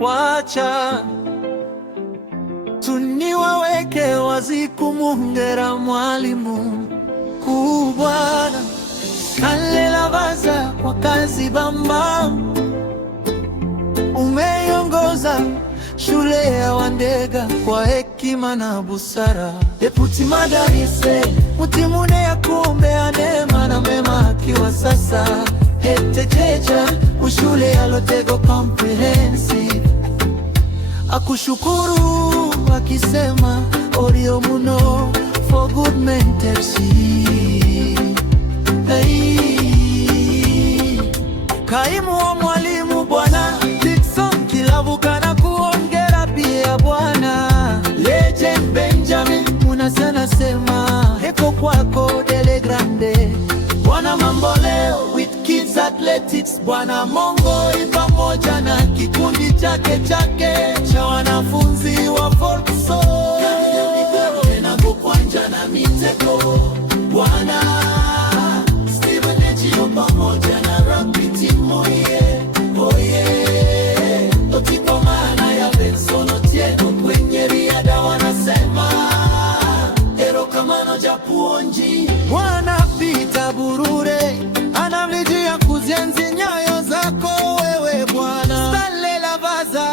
Wacha tuniwaweke wazi kumhongera mwalimu kuu Bwana Stanley Lavaza kwa kazi bamba. Umeiongoza shule ya Wandega kwa hekima na busara. Deputy Madarise mutimune ya kuombea neema na mema akiwa sasa hetejeja ushule ya Lotego Comprehensive. Akushukuru akisema orio muno for good mentorship. Hey. Kaimu wa mwalimu Bwana Dickson Kilavuka na kuongera pia Bwana Legend Benjamin Munasana sema heko kwako Dele Grande. Bwana Mamboleo with Kids Athletics Bwana Mongoi pamoja na kikundi chake cha wanafunzi wa Folkso na kukwanja na miteko. Bwana Steven Ejio pamoja na rugby team oye Otipo maana ya Benson Otieno kwenye riada wanasema ero kamano japuonji. Bwana Peter Burure anamlijia kuzienzi nyayo zako wewe Bwana Stanley Lavaza.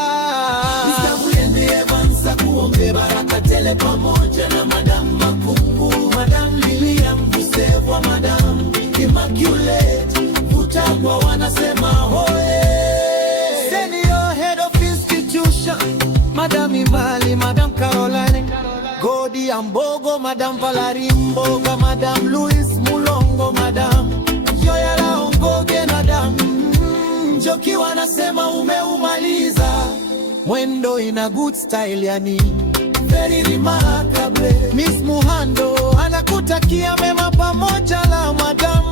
Kuombe baraka tele pamoja na Madam Makungu, Madam Lilian Musevwa, Madam Immaculate Vutagwa wanasema hoye. Senior Head of Institution Madam Imbali, Madam Caroline Godi Ambogo, Madam Valari Mboga, Madam Louis Mulongo, Madam Joyala Ongoge, Madam Njoki wanasema umeumaliza mwendo ina good style yani very remarkable. Miss Muhando anakutakia mema pamoja la Madam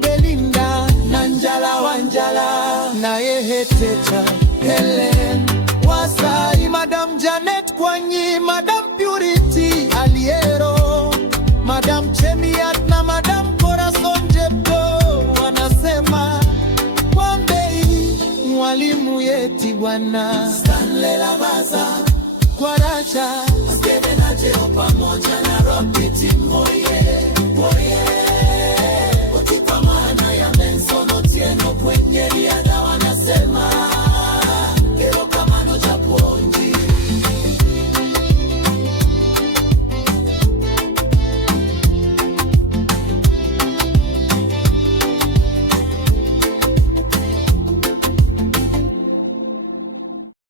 Belinda na Njala Wanjala na Yehetecha Helen Wasai, Madam Janet Kwanyi, Madam Purity Aliero, Madam Chemiat na Madam Corazon Jepto wanasema Wambei mwalimu yeti Bwana Stanley Lavaza Kwaracha Steven Ejio pamoja na rugby team oye